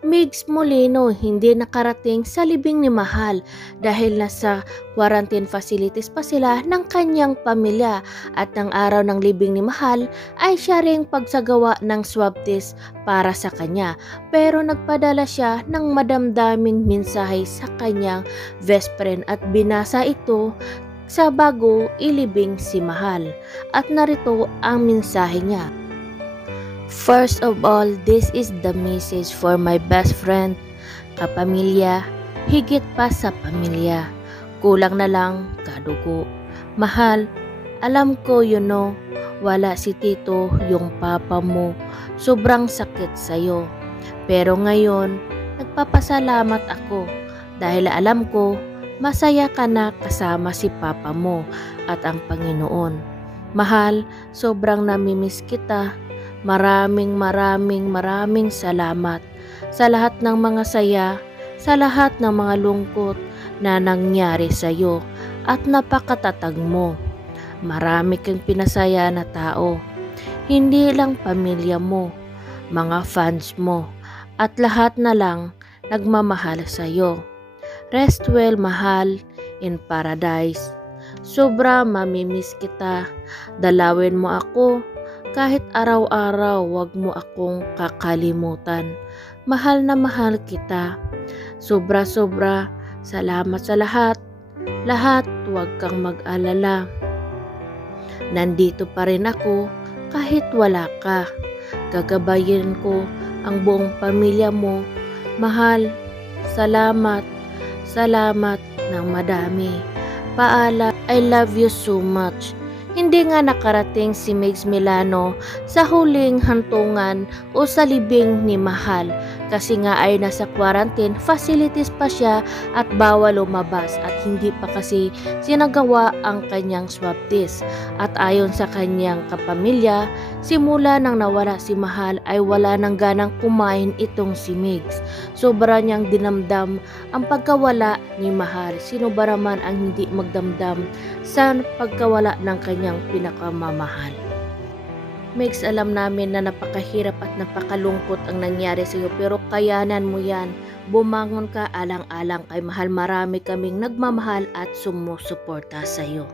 Migs Molino hindi nakarating sa libing ni Mahal dahil nasa quarantine facilities pa sila ng kanyang pamilya at ng araw ng libing ni Mahal ay siya ring pagsagawa ng swab test para sa kanya, pero nagpadala siya ng madamdaming mensahe sa kanyang best friend at binasa ito sa bago ilibing si Mahal at narito ang mensahe niya. First of all, this is the message for my best friend, kapamilya, higit pa sa pamilya. Kulang na lang kadugo. Mahal, alam ko wala si Tito yung papa mo. Sobrang sakit sa'yo. Pero ngayon, nagpapasalamat ako dahil alam ko masaya ka na kasama si papa mo at ang Panginoon. Mahal, sobrang namimiss kita. Maraming salamat sa lahat ng mga saya, sa lahat ng mga lungkot na nangyari sa iyo at napakatatag mo. Marami kang pinasaya na tao, hindi lang pamilya mo, mga fans mo, at lahat na lang nagmamahal sa iyo. Rest well, Mahal, in paradise. Sobra mamimiss kita, dalawin mo ako. Kahit araw-araw, wag mo akong kakalimutan. Mahal na mahal kita. Sobra-sobra, salamat sa lahat. Lahat, wag kang mag-alala. Nandito pa rin ako kahit wala ka. Gagabayin ko ang buong pamilya mo. Mahal, salamat. Salamat ng madami. Paalam, I love you so much. Hindi nga nakarating si Migs Milano sa huling hantungan o sa libing ni Mahal kasi nga ay nasa quarantine facilities pa siya at bawal lumabas at hindi pa kasi sinagawa ang kanyang swab test. At ayon sa kanyang kapamilya, simula nang nawala si Mahal ay wala nang ganang kumain itong si Migs. Sobra niyang dinamdam ang pagkawala ni Mahal. Sino ba naman ang hindi magdamdam sa pagkawala ng kanyang pinakamamahal? Migs, alam namin na napakahirap at napakalungkot ang nangyari sa iyo, pero kayanan mo yan. Bumangon ka, alang-alang kay Mahal. Marami kaming nagmamahal at sumusuporta sa iyo.